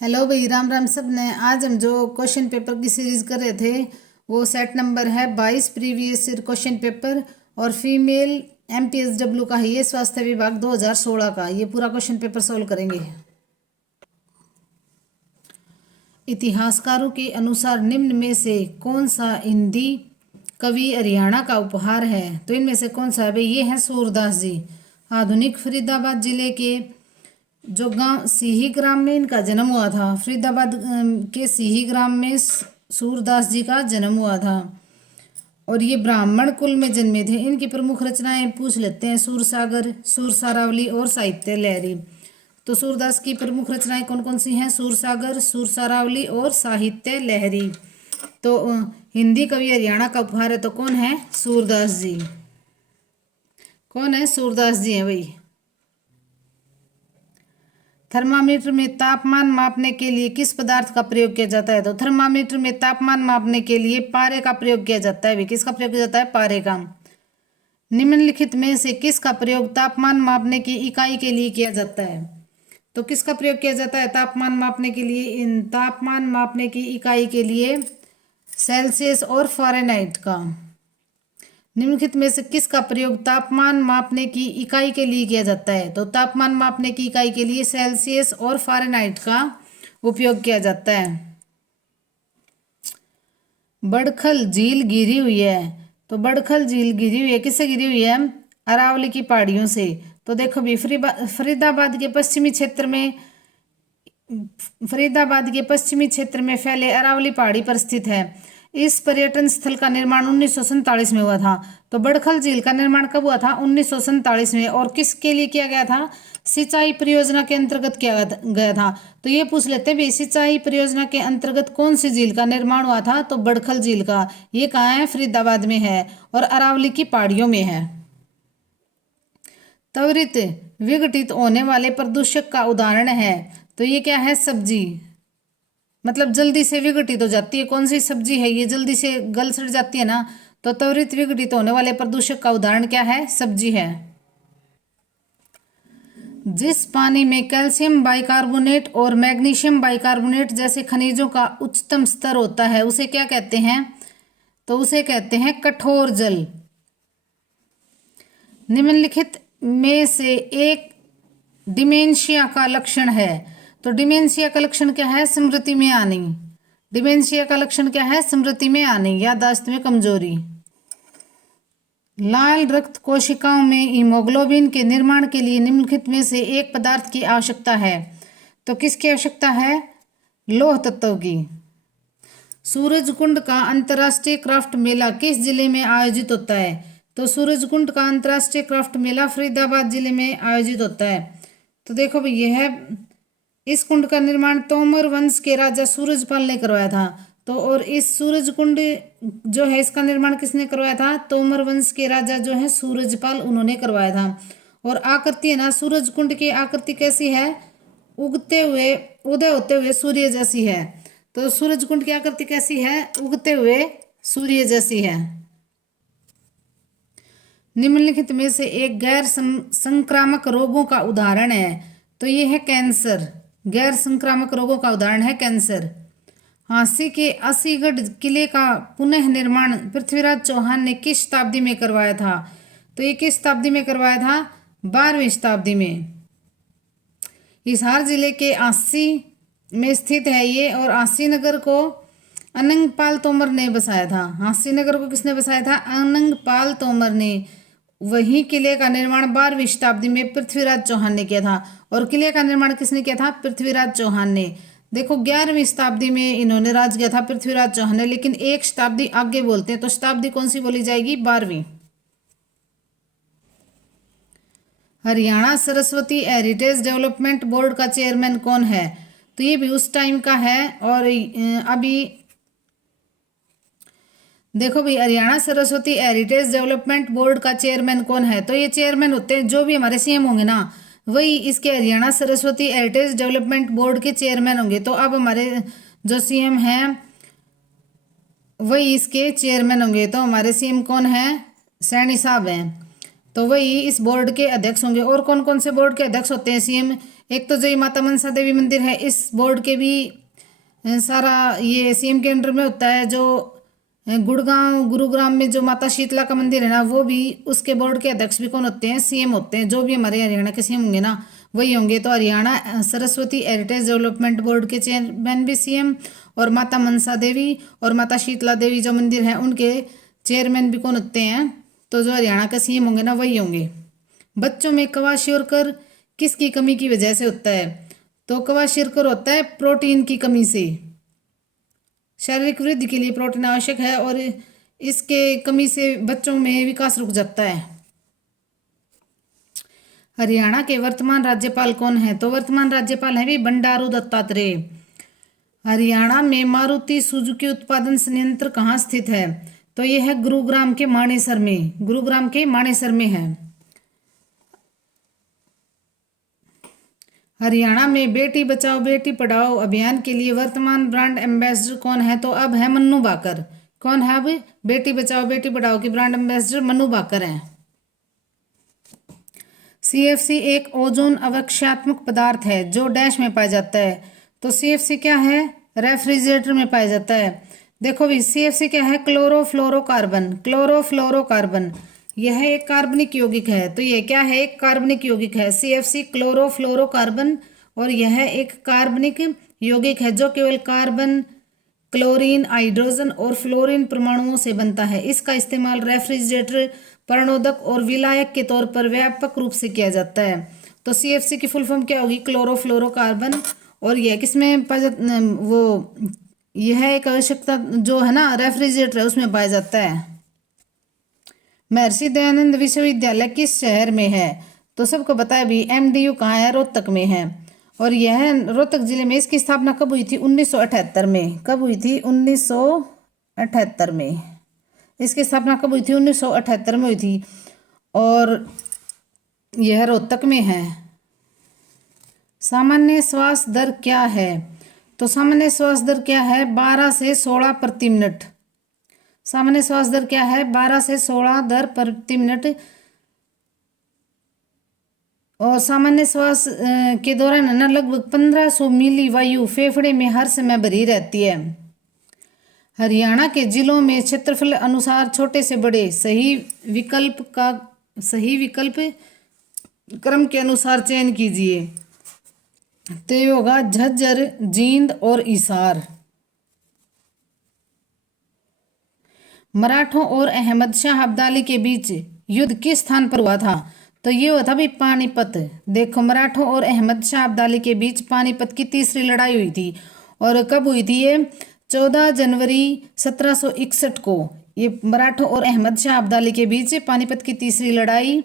Hello भाई, राम राम सब ने। आज हम जो क्वेश्चन पेपर की सीरीज कर रहे थे वो सेट नंबर है 22 प्रीवियस ईयर क्वेश्चन पेपर और फीमेल एमपीएसडब्ल्यू का है ये, स्वास्थ्य विभाग 2016 का। ये पूरा क्वेश्चन पेपर सोल्व करेंगे। इतिहासकारों के अनुसार निम्न में से कौन सा हिंदी कवि हरियाणा का उपहार है? तो इनमें से कौन सा है भाई? ये है सूरदास जी। आधुनिक फरीदाबाद जिले के जो गांव सीही ग्राम में इनका जन्म हुआ था। फरीदाबाद के सीही ग्राम में सूरदास जी का जन्म हुआ था और ये ब्राह्मण कुल में जन्मे थे। इनकी प्रमुख रचनाएं पूछ लेते हैं। सूरसागर, सूरसारावली और साहित्य लहरी। तो सूरदास की प्रमुख रचनाएं कौन कौन सी हैं? सूरसागर, सूरसारावली और साहित्य लहरी। तो हिंदी कवि हरियाणा का उपहार है तो कौन है? सूरदास जी। कौन है? सूरदास जी हैं भाई। थर्मामीटर में तापमान मापने के लिए किस पदार्थ का प्रयोग किया जाता है? तो थर्मामीटर में तापमान मापने के लिए पारे का प्रयोग किया जाता है। किसका प्रयोग किया जाता है? पारे का। निम्नलिखित में से किसका प्रयोग तापमान मापने की इकाई के लिए किया जाता है? तो किसका प्रयोग किया जाता है तापमान मापने के लिए? इन तापमान मापने की इकाई के लिए सेल्सियस और फ़ारेनहाइट का। निम्नलिखित में से किसका प्रयोग तापमान मापने की इकाई के लिए किया जाता है? तो तापमान मापने की इकाई के लिए सेल्सियस और फ़ारेनहाइट का उपयोग किया जाता है। बड़खल झील घिरी हुई है। तो बड़खल झील घिरी हुई है, किससे घिरी हुई है? अरावली की पहाड़ियों से। तो देखो भी फरीदाबाद के पश्चिमी क्षेत्र में फैले अरावली पहाड़ी पर स्थित है। इस पर्यटन स्थल का निर्माण 1947 में हुआ था। तो बड़खल झील का निर्माण कब हुआ था? 1947 में। और किसके लिए किया गया था? सिंचाई परियोजना के अंतर्गत किया गया था। तो ये पूछ लेते हैं भी सिंचाई परियोजना के अंतर्गत कौन सी झील का निर्माण हुआ था? तो बड़खल झील का। ये कहाँ है? फरीदाबाद में है और अरावली की पहाड़ियों में है। त्वरित विघटित होने वाले प्रदूषक का उदाहरण है। तो ये क्या है? सब्जी। मतलब जल्दी से विघटित हो जाती है। कौन सी सब्जी है ये? जल्दी से गल सड़ जाती है ना। तो त्वरित विघटित होने वाले प्रदूषक का उदाहरण क्या है? सब्जी है। जिस पानी में कैल्शियम बाइकार्बोनेट और मैग्नीशियम बाइकार्बोनेट जैसे खनिजों का उच्चतम स्तर होता है उसे क्या कहते हैं? तो उसे कहते हैं कठोर जल। निम्नलिखित में से एक डिमेंशिया का लक्षण है। तो डिमेंशिया का लक्षण क्या है? स्मृति में आनी। डिमेंशिया का लक्षण क्या है? स्मृति में आनी, याददाश्त में कमजोरी। लाल रक्त कोशिकाओं में हीमोग्लोबिन के निर्माण के लिए निम्नलिखित में से एक पदार्थ की आवश्यकता है। तो किसकी आवश्यकता है? लौह तत्व की। सूरजकुंड का अंतर्राष्ट्रीय क्राफ्ट मेला किस जिले में आयोजित होता है? तो सूरजकुंड का अंतर्राष्ट्रीय क्राफ्ट मेला फरीदाबाद जिले में आयोजित होता है। तो देखो भाई, यह है इस कुंड का निर्माण तोमर वंश के राजा सूरजपाल ने करवाया था। तो और इस सूरज कुंड जो है इसका निर्माण किसने करवाया था? तोमर वंश के राजा जो है सूरजपाल, उन्होंने करवाया था। और आकृति है ना, सूरज कुंड की आकृति कैसी है? उगते हुए, उदय होते हुए सूर्य जैसी है। तो सूरज कुंड की आकृति कैसी है? उगते हुए सूर्य जैसी है। निम्नलिखित में से एक गैर संक्रामक रोगों का उदाहरण है। तो ये है कैंसर। गैर संक्रामक रोगों का उदाहरण है कैंसर। झांसी के असीगढ़ किले का पुनः निर्माण पृथ्वीराज चौहान ने किस शताब्दी में करवाया था? तो ये किस शताब्दी में करवाया था? 12वीं शताब्दी में। हिसार जिले के झांसी में स्थित है ये, और झांसी नगर को अनंगपाल तोमर ने बसाया था। झांसी नगर को किसने बसाया था? अनंगपाल तोमर ने। वही किले का निर्माण 12वीं शताब्दी में पृथ्वीराज चौहान ने किया था। और किले का निर्माण किसने किया था? पृथ्वीराज चौहान ने। देखो 11वीं शताब्दी में इन्होंने राज किया था पृथ्वीराज चौहान ने, लेकिन एक शताब्दी आगे बोलते हैं। तो शताब्दी कौन सी बोली जाएगी? 12वीं। Haryana Saraswati heritage development board का चेयरमैन कौन है? तो ये भी उस टाइम का है। और अभी देखो भाई, Haryana Saraswati heritage development board का चेयरमैन कौन है? तो ये चेयरमैन होते हैं जो भी हमारे सीएम होंगे ना, वही इसके Haryana Saraswati heritage development board के चेयरमैन होंगे। तो अब हमारे जो सीएम हैं वही इसके चेयरमैन होंगे। तो हमारे सीएम कौन है? सैनी साहब हैं। तो वही इस बोर्ड के अध्यक्ष होंगे। और कौन कौन से बोर्ड के अध्यक्ष होते हैं सीएम? एक तो जो ये माता मनसा देवी मंदिर है, इस बोर्ड के भी सारा ये सीएम के अंडर में होता है। जो गुड़गांव गुरुग्राम में जो माता शीतला का मंदिर है ना, वो भी उसके बोर्ड के अध्यक्ष भी कौन होते हैं? सीएम होते हैं। जो भी हमारे हरियाणा के सीएम होंगे ना, वही होंगे। तो Haryana Saraswati heritage development board के चेयरमैन भी सीएम, और माता मनसा देवी और माता शीतला देवी जो मंदिर है उनके चेयरमैन भी कौन होते हैं? तो जो हरियाणा के सीएम होंगे ना, वही होंगे। बच्चों में क्वाशियोरकर किसकी कमी की वजह से होता है? तो क्वाशियोरकर होता है प्रोटीन की कमी से। शारीरिक वृद्धि के लिए प्रोटीन आवश्यक है और इसके कमी से बच्चों में विकास रुक जाता है। हरियाणा के वर्तमान राज्यपाल कौन है? तो वर्तमान राज्यपाल है भी बंडारू दत्तात्रेय। हरियाणा में मारुति सुजुकी उत्पादन संयंत्र कहाँ स्थित है? तो यह है गुरुग्राम के मानेसर में। गुरुग्राम के मानेसर में है। हरियाणा में बेटी बचाओ बेटी पढ़ाओ अभियान के लिए वर्तमान ब्रांड एम्बेसडर कौन है? तो अब है मन्नू भाकर। कौन है अब बेटी बचाओ बेटी पढ़ाओ की ब्रांड एम्बेसडर? मन्नू भाकर है। सीएफसी एक ओजोन अवक्षयात्मक पदार्थ है जो डैश में पाया जाता है। तो सीएफसी क्या है? रेफ्रिजरेटर में पाया जाता है। देखो भी सीएफसी क्या है? क्लोरोफ्लोरोकार्बन। क्लोरोफ्लोरोकार्बन यह एक कार्बनिक यौगिक है। तो यह क्या है? एक कार्बनिक यौगिक है। सीएफसी क्लोरोफ्लोरोकार्बन, और यह एक कार्बनिक यौगिक है जो केवल कार्बन, क्लोरीन, हाइड्रोजन और फ्लोरीन परमाणुओं से बनता है। इसका इस्तेमाल रेफ्रिजरेटर, प्रणोदक और विलायक के तौर पर व्यापक रूप से किया जाता है। तो सीएफसी की फुल फॉर्म क्या होगी? क्लोरोफ्लोरोकार्बन। और यह किसमें वो यह एक आवश्यकता जो है ना रेफ्रिजरेटर है उसमें पाया जाता है। महर्षि दयानंद विश्वविद्यालय किस शहर में है? तो सबको पता है भी एमडीयू कहाँ है? रोहतक में है। और यह रोहतक जिले में, इसकी स्थापना कब हुई थी? 1978 में। कब हुई थी? 1978 में। इसकी स्थापना कब हुई थी? 1978 में हुई थी। और यह रोहतक में है। सामान्य श्वास दर क्या है? तो सामान्य श्वास दर क्या है? 12 से 16 प्रति मिनट। सामान्य श्वास दर क्या है? 12 से 16 दर प्रति मिनट। और सामान्य श्वास के दौरान ना लगभग 1500 मिली वायु फेफड़े में हर समय भरी रहती है। हरियाणा के जिलों में क्षेत्रफल अनुसार छोटे से बड़े सही विकल्प क्रम के अनुसार चयन कीजिए। तो ये होगा झज्जर, जींद और हिसार। मराठों और अहमद शाह अब्दाली के बीच युद्ध किस स्थान पर हुआ था? तो ये हुआ था भी पानीपत। देखो, मराठों और अहमद शाह अब्दाली के बीच पानीपत की तीसरी लड़ाई हुई थी। और कब हुई थी ये? 14 जनवरी 1761 को। ये मराठों और अहमद शाह अब्दाली के बीच पानीपत की तीसरी लड़ाई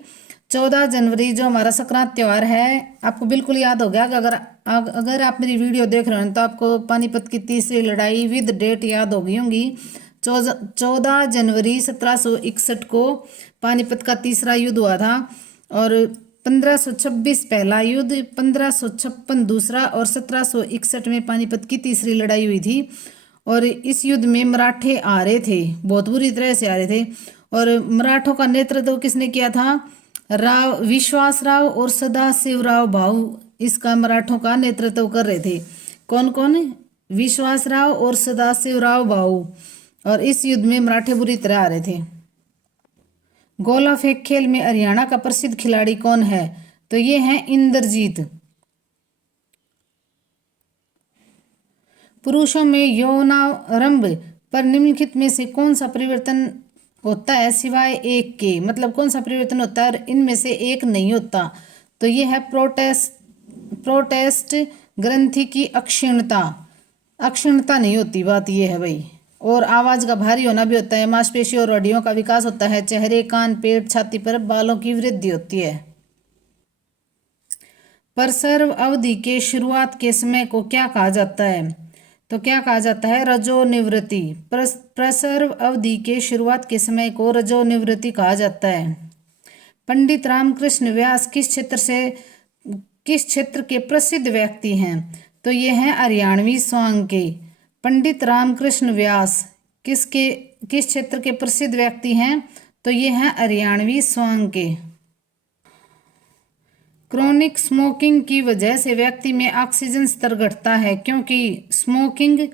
14 जनवरी, जो हमारा संक्रांत त्यौहार है, आपको बिल्कुल याद हो गया। अगर आप मेरी वीडियो देख रहे हैं तो आपको पानीपत की तीसरी लड़ाई विद डेट याद हो गई होंगी। 14 जनवरी 1761 को पानीपत का तीसरा युद्ध हुआ था। और 1526 पहला युद्ध, 1556 दूसरा, और 1761 में पानीपत की तीसरी लड़ाई हुई थी। और इस युद्ध में मराठे आ रहे थे, बहुत बुरी तरह से आ रहे थे। और मराठों का नेतृत्व किसने किया था? विश्वासराव और सदाशिवराव भाऊ इसका मराठों का नेतृत्व कर रहे थे। कौन कौन? विश्वासराव और सदाशिवराव भाऊ। और इस युद्ध में मराठे बुरी तरह आ रहे थे। गोला फेंक खेल में हरियाणा का प्रसिद्ध खिलाड़ी कौन है? तो ये है इंद्रजीत। पुरुषों में यौनारंभ पर निम्नलिखित में से कौन सा परिवर्तन होता है सिवाय एक के? मतलब कौन सा परिवर्तन होता है और इनमें से एक नहीं होता? तो ये है प्रोटेस्ट ग्रंथि की अक्षीणता। अक्षीणता नहीं होती, बात ये है भाई। और आवाज का भारी होना भी होता है। मांसपेशी और हड्डियों का विकास होता है। चेहरे, कान, पेट, छाती पर बालों की वृद्धि होती है। प्रसव अवधि के शुरुआत के समय को क्या कहा जाता है? तो क्या कहा जाता है? रजोनिवृत्ति। प्रसव अवधि के शुरुआत के समय को रजोनिवृत्ति कहा जाता है। पंडित रामकृष्ण व्यास किस क्षेत्र के प्रसिद्ध व्यक्ति हैं? तो ये हैं हरियाणवी स्वांग के। पंडित रामकृष्ण व्यास किस क्षेत्र के प्रसिद्ध व्यक्ति हैं? तो ये हैं हरियाणवी स्वांग के। क्रोनिक स्मोकिंग की वजह से व्यक्ति में ऑक्सीजन स्तर घटता है, क्योंकि स्मोकिंग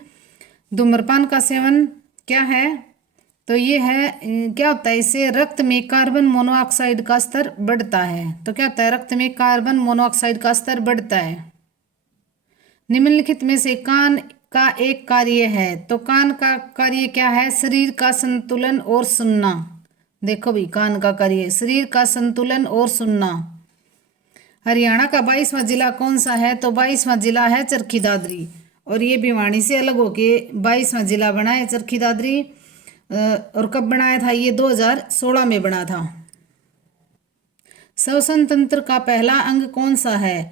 धूम्रपान का सेवन क्या है, तो ये है क्या होता है, इससे रक्त में कार्बन मोनोऑक्साइड का स्तर बढ़ता है। तो क्या होता है, रक्त में कार्बन मोनोऑक्साइड का स्तर बढ़ता है। निम्नलिखित में से कान का एक कार्य है, तो कान का कार्य क्या है, शरीर का संतुलन और सुनना। देखो भाई, कान का कार्य शरीर का संतुलन और सुनना। हरियाणा का 22वां जिला कौन सा है, तो 22वां जिला है चरखी दादरी, और ये भिवानी से अलग होके 22वां जिला बना है चरखी दादरी। और कब बनाया था, ये 2016 में बना था। श्वसन तंत्र का पहला अंग कौन सा है,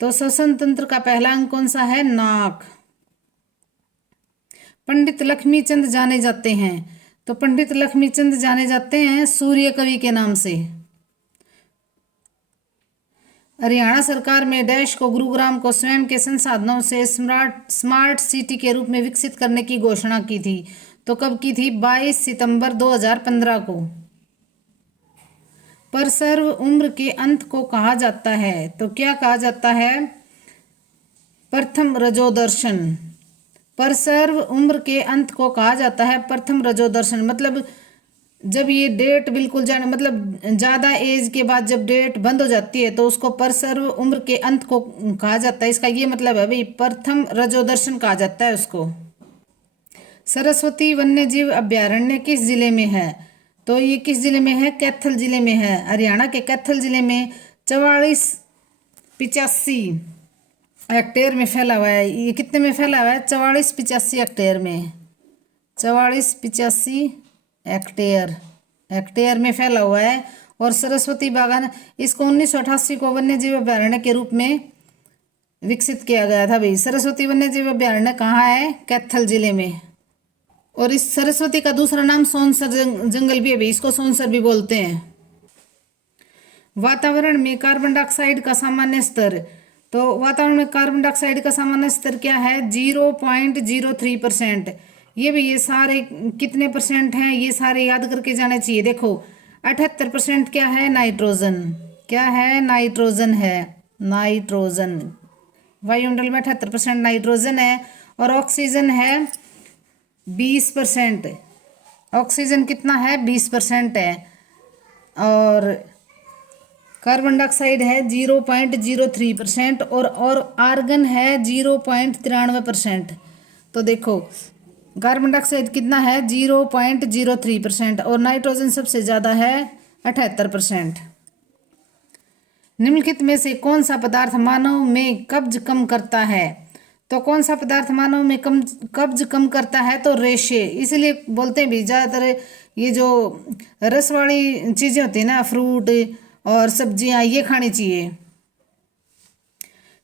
तो श्वसन तंत्र का पहला अंग कौन सा है, नाक। पंडित लक्ष्मीचंद जाने जाते हैं, तो पंडित लक्ष्मीचंद जाने जाते हैं सूर्य कवि के नाम से। हरियाणा सरकार में डैश को गुरुग्राम को स्वयं के संसाधनों से स्मार्ट सिटी के रूप में विकसित करने की घोषणा की थी, तो कब की थी, 22 सितंबर 2015 को। परसर्व उम्र के अंत को कहा जाता है, तो क्या कहा जाता है, प्रथम रजोदर्शन। परसर्व उम्र के अंत को कहा जाता है प्रथम रजोदर्शन, मतलब जब ये डेट बिल्कुल जाने, मतलब ज़्यादा एज के बाद जब डेट बंद हो जाती है तो उसको परसर्व उम्र के अंत को कहा जाता है। इसका ये मतलब है भाई, प्रथम रजोदर्शन कहा जाता है उसको। सरस्वती वन्यजीव अभ्यारण्य किस जिले में है, तो ये किस जिले में है, कैथल जिले में है। हरियाणा के कैथल जिले में 4485 हेक्टेयर में फैला हुआ है। ये कितने में फैला हुआ है, 4485 हेक्टेयर में, 4485 हेक्टेयर में फैला हुआ है। और सरस्वती बागान, इसको 1988 को वन्यजीव अभ्यारण्य के रूप में विकसित किया गया था भाई। सरस्वती वन्यजीव अभ्यारण्य कहाँ है, कैथल जिले में। और इस सरस्वती का दूसरा नाम सोनसर जंगल भी है भाई, इसको सोनसर भी बोलते हैं। वातावरण में कार्बन डाइऑक्साइड का सामान्य स्तर, तो वातावरण में कार्बन डाइऑक्साइड का सामान्य स्तर क्या है, 0.03%। ये भी, ये सारे कितने परसेंट हैं, ये सारे याद करके जाने चाहिए। देखो 78% क्या है, नाइट्रोजन। क्या है, नाइट्रोजन है, नाइट्रोजन। वायुमंडल में 78% नाइट्रोजन है। और ऑक्सीजन है 20%। ऑक्सीजन कितना है, 20% है। और कार्बन डाइऑक्साइड है 0.03%, और आर्गन है 0.93%। तो देखो कार्बन डाइऑक्साइड कितना है, 0.03%, और नाइट्रोजन सबसे ज़्यादा है 78%। निम्नलिखित में से कौन सा पदार्थ मानव में कब्ज कम करता है, तो कौन सा पदार्थ मानव में कब्ज कम करता है, तो रेशे। इसलिए बोलते हैं भी ज़्यादातर ये जो रस वाली चीज़ें होती है ना, फ्रूट और सब्जियां, ये खानी चाहिए।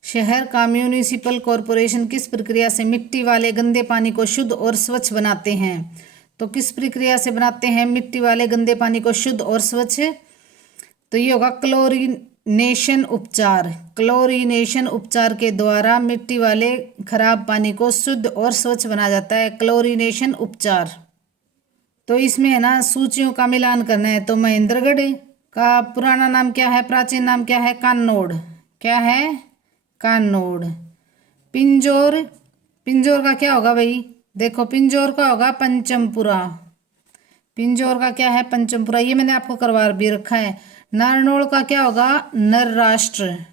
शहर का म्यूनिसिपल कॉरपोरेशन किस प्रक्रिया से मिट्टी वाले गंदे पानी को शुद्ध और स्वच्छ बनाते हैं, तो किस प्रक्रिया से बनाते हैं मिट्टी वाले गंदे पानी को शुद्ध और स्वच्छ, तो ये होगा क्लोरीनेशन उपचार। क्लोरीनेशन उपचार के द्वारा मिट्टी वाले खराब पानी को शुद्ध और स्वच्छ बनाया जाता है, क्लोरीनेशन उपचार। तो इसमें है ना सूचियों का मिलान करना है। तो महेंद्रगढ़ का पुराना नाम क्या है, प्राचीन नाम क्या है, कान्नौड़। क्या है, कान्नौड़। पिंजौर, पिंजौर का क्या होगा भाई, देखो पिंजौर का होगा पंचमपुरा। पिंजौर का क्या है, पंचमपुरा। ये मैंने आपको करवा भी रखा है। नारनौल का क्या होगा, नरराष्ट्र।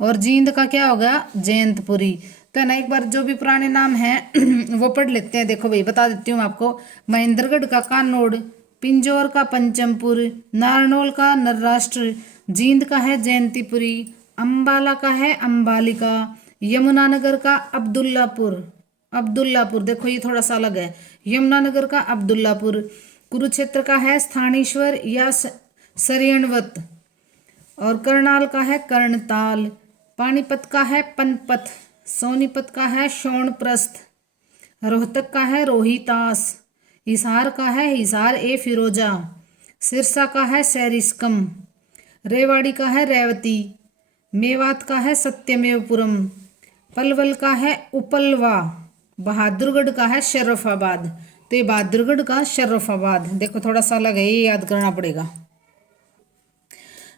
और जींद का क्या होगा, जयंतपुरी। तो ना एक बार जो भी पुराने नाम हैं वो पढ़ लेते हैं। देखो भाई बता देती हूँ आपको। महेंद्रगढ़ का कान्नौड़, पिंजौर का पंचमपुर, नारनौल का नरराष्ट्र, जींद का है जयंतीपुरी, अंबाला का है अंबालिका, यमुनानगर का अब्दुल्लापुर। अब्दुल्लापुर देखो ये थोड़ा सा अलग है, यमुनानगर का अब्दुल्लापुर। कुरुक्षेत्र का है स्थानेश्वर या सरियणवत, और करनाल का है कर्णताल। पानीपत का है पनपथ, सोनीपत का है शोणप्रस्थ, रोहतक का है रोहितास, हिसार का है हिसार ए फिरोजा, सिरसा का है सैरिस्कम, रेवाड़ी का है रेवती, मेवात का है सत्यमेवपुरम, पलवल का है उपलवा, बहादुरगढ़ का है शरफाबाद। तो ये बहादुरगढ़ का शरफाबाद देखो थोड़ा सा अलग है, ये याद करना पड़ेगा।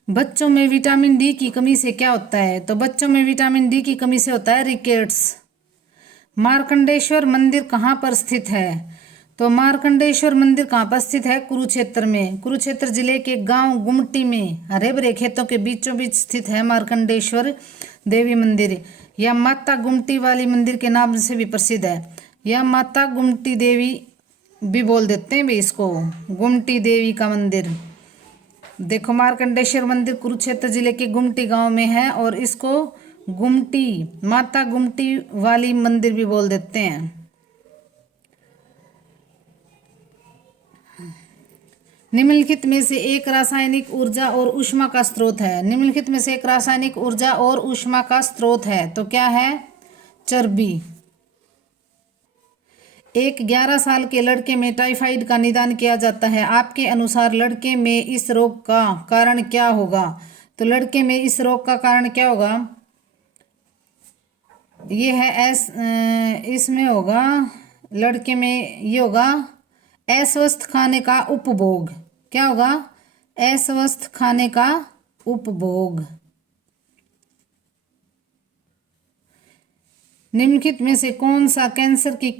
बच्चों में विटामिन डी की कमी से क्या होता है? तो बच्चों में विटामिन डी की कमी से होता है रिकेट्स। मार्कंडेश्वर मंदिर कहाँ पर स्थित है? तो मार्कंडेश्वर मंदिर कहाँ पर स्थित है? कुरुक्षेत्र में। कुरुक्षेत्र जिले के गांव गुमटी में हरे भरे खेतों के बीचों बीच स्थित है मार्कंडेश्वर देवी मंदिर। यह माता गुमटी वाली मंदिर के नाम से भी प्रसिद्ध है। यह माता गुमटी देवी भी बोल देते हैं भी इसको, गुमटी देवी का मंदिर। देखो मार्कंडेश्वर मंदिर कुरुक्षेत्र जिले के गुमटी गांव में है और इसको गुमटी माता गुमटी वाली मंदिर भी बोल देते हैं। निम्नलिखित में से एक रासायनिक ऊर्जा और ऊष्मा का स्रोत है। निम्नलिखित में से एक रासायनिक ऊर्जा और ऊष्मा का स्रोत है तो क्या है? चर्बी। एक 11 साल के लड़के में टाइफाइड का निदान किया जाता है। आपके अनुसार लड़के में इस रोग का कारण क्या होगा? तो लड़के में इस रोग का कारण क्या होगा? ये है इसमें होगा, लड़के में ये होगा अस्वस्थ खाने का उपभोग। क्या होगा? अस्वस्थ खाने का उपभोग। निम्नलिखित में से कौन सा कैंसर की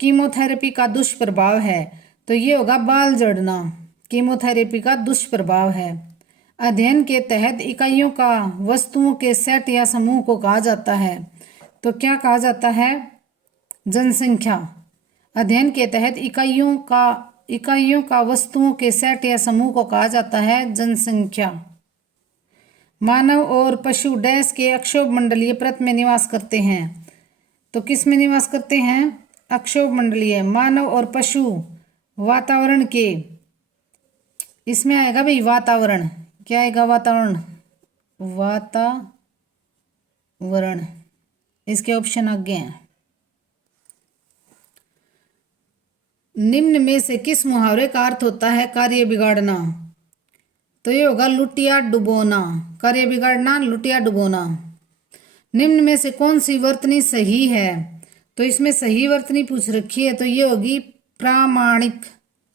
कीमोथेरेपी का दुष्प्रभाव है? तो ये होगा बाल झड़ना, कीमोथेरेपी का दुष्प्रभाव है। अध्ययन के तहत इकाइयों का वस्तुओं के सेट या समूह को कहा जाता है तो क्या कहा जाता है? जनसंख्या। अध्ययन के तहत इकाइयों का वस्तुओं के सेट या समूह को कहा जाता है जनसंख्या। मानव और पशु डैश के अक्षोभमंडलीय परत में निवास करते हैं तो किस में निवास करते हैं? अक्षोभमंडलीय। मानव और पशु वातावरण के, इसमें आएगा भाई वातावरण। क्या आएगा? वातावरण। वातावरण, इसके ऑप्शन आगे हैं। निम्न में से किस मुहावरे का अर्थ होता है कार्य बिगाड़ना? तो ये होगा लुटिया डुबोना। कार्य बिगाड़ना, लुटिया डुबोना। निम्न में से कौन सी वर्तनी सही है? तो इसमें सही वर्तनी पूछ रखी है तो ये होगी प्रामाणिक।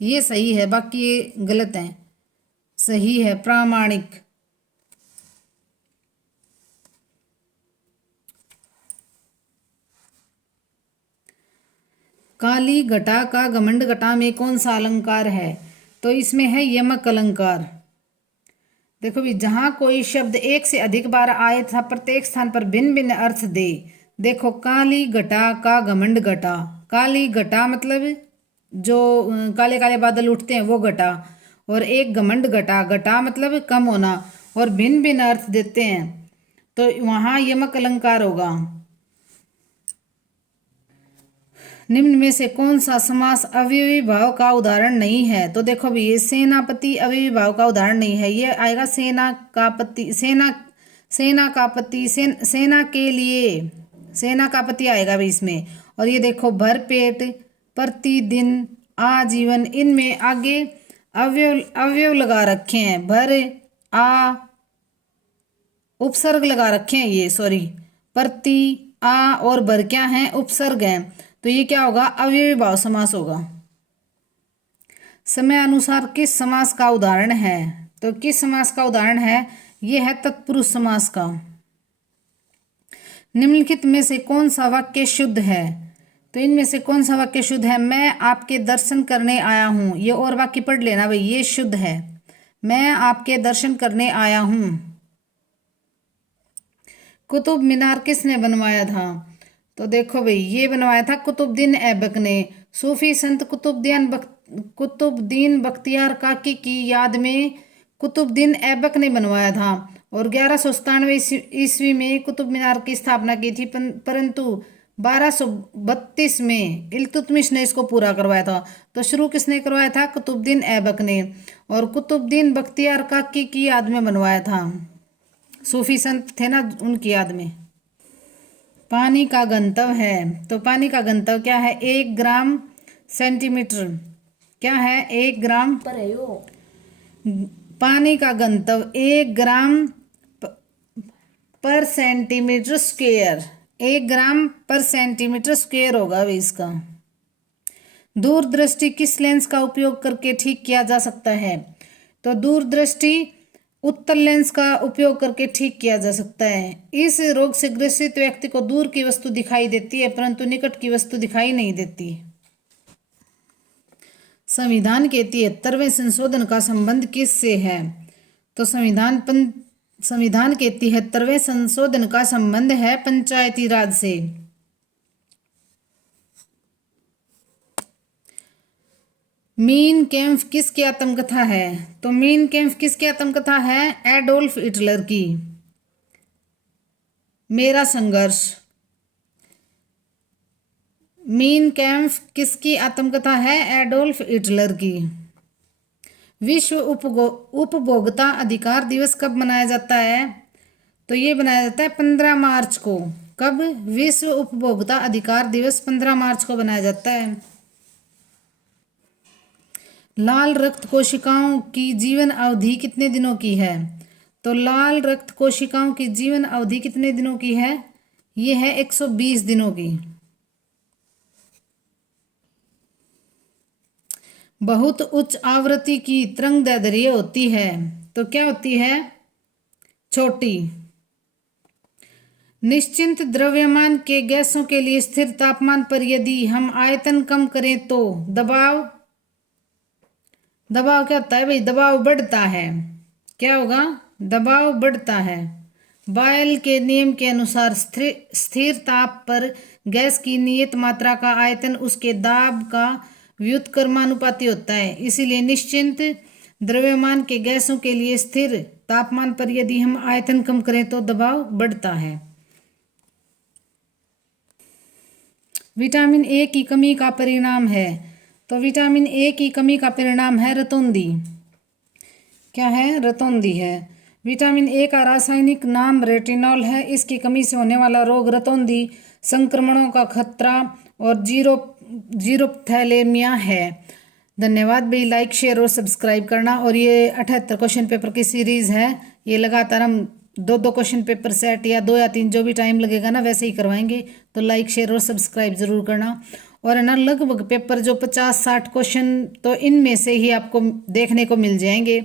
ये सही है, बाकी ये गलत है। सही है प्रामाणिक। काली घटा का घमंड घटा में कौन सा अलंकार है? तो इसमें है यमक अलंकार। देखो भी, जहां कोई शब्द एक से अधिक बार आए तथा प्रत्येक स्थान पर भिन्न भिन्न अर्थ दे। देखो काली घटा का घमंड घटा, काली घटा मतलब जो काले काले बादल उठते हैं वो घटा, और एक घमंड घटा, घटा मतलब कम होना, और भिन्न भिन्न अर्थ देते हैं तो वहां यमक अलंकार होगा। निम्न में से कौन सा समास अवयवी भाव का उदाहरण नहीं है? तो देखो भी, ये सेनापति अवयवी भाव का उदाहरण नहीं है। ये आएगा सेना का पति, सेना का पति, सेना के लिए, सेना का पति आएगा भी इसमें। और ये देखो भरपेट, प्रतिदिन, आजीवन, इनमें आगे अवयव लगा रखे हैं। भर आ उपसर्ग लगा रखे हैं, ये सॉरी, प्रति आ और भर क्या है? उपसर्ग हैं। तो ये क्या होगा? अवयवी भाव समास होगा। समय अनुसार किस समास का उदाहरण है? तो किस समास का उदाहरण है? ये है तत्पुरुष समास का। निम्नलिखित में से कौन सा वाक्य शुद्ध है? तो इनमें से कौन सा वाक्य शुद्ध है? मैं आपके दर्शन करने आया हूं। ये और वाक्य पढ़ लेना भाई, ये शुद्ध है। मैं आपके दर्शन करने आया हूं। कुतुब मीनार किसने बनवाया था? तो देखो भाई, ये बनवाया था कुतुबुद्दीन ऐबक ने। सूफी संत कुतुबुद्दीन बख्तियार काकी की याद में कुतुबुद्दीन ऐबक ने बनवाया था। और 1197 ईस्वी में कुतुब मीनार की स्थापना की थी, परंतु 1232 में इल्तुतमिश ने इसको पूरा करवाया था। तो शुरू किसने करवाया था? कुतुबुद्दीन ऐबक ने। और कुतुबुद्दीन बख्तियार काकी की याद में बनवाया था। सूफी संत थे ना, उनकी याद में। पानी का घनत्व है, तो पानी का घनत्व क्या है? 1 ग्राम सेंटीमीटर। क्या है? 1 ग्राम पर है यो। पानी का घनत्व 1 ग्राम पर सेंटीमीटर स्क्वायर, 1 ग्राम पर सेंटीमीटर स्क्वायर होगा अभी इसका। दूरदृष्टि किस लेंस का उपयोग करके ठीक किया जा सकता है? तो दूरदृष्टि उत्तल लेंस का उपयोग करके ठीक किया जा सकता है। इस रोग से ग्रसित व्यक्ति को दूर की वस्तु दिखाई देती है परंतु निकट की वस्तु दिखाई नहीं देती। संविधान के 73वें संशोधन का संबंध किससे है? तो संविधान के 73वें संशोधन का संबंध है पंचायती राज से। मीन कैम्फ किसकी आत्मकथा है? तो मीन कैम्फ किसकी आत्मकथा है? एडोल्फ हिटलर की। मेरा संघर्ष। मीन कैम्फ किसकी आत्मकथा है? एडोल्फ हिटलर की। विश्व उपभोक्ता अधिकार दिवस कब मनाया जाता है? तो ये मनाया जाता है 15 मार्च को। कब? विश्व उपभोक्ता अधिकार दिवस 15 मार्च को मनाया जाता है। लाल रक्त कोशिकाओं की जीवन अवधि कितने दिनों की है? तो लाल रक्त कोशिकाओं की जीवन अवधि कितने दिनों की है? ये है 120 दिनों की। बहुत उच्च आवृत्ति की तरंगदैर्ध्य होती है, तो क्या होती है? छोटी। निश्चित द्रव्यमान के गैसों के लिए स्थिर तापमान पर यदि हम आयतन कम करें तो दबाव क्या होता है भाई? दबाव बढ़ता है। क्या होगा? दबाव बढ़ता है। बॉयल के नियम के अनुसार स्थिर ताप पर गैस की नियत मात्रा का आयतन उसके दाब का व्युत्क्रमानुपाती होता है। इसीलिए निश्चित द्रव्यमान के गैसों के लिए स्थिर तापमान पर यदि हम आयतन कम करें तो दबाव बढ़ता है। विटामिन ए की कमी का परिणाम है। तो विटामिन ए की कमी का परिणाम है रतौंधी। क्या है? रतौंधी है। विटामिन ए का रासायनिक नाम रेटिनॉल है। इसकी कमी से होने वाला रोग रतौंधी, संक्रमणों का खतरा और जीरोथैलेमिया है। धन्यवाद भाई। लाइक, शेयर और सब्सक्राइब करना। और ये 78 क्वेश्चन पेपर की सीरीज़ है। ये लगातार हम 2-2 क्वेश्चन पेपर सेट या 2 या 3 जो भी टाइम लगेगा ना वैसे ही करवाएंगे। तो लाइक, शेयर और सब्सक्राइब ज़रूर करना। और है ना, लगभग पेपर जो 50-60 क्वेश्चन तो इनमें से ही आपको देखने को मिल जाएंगे।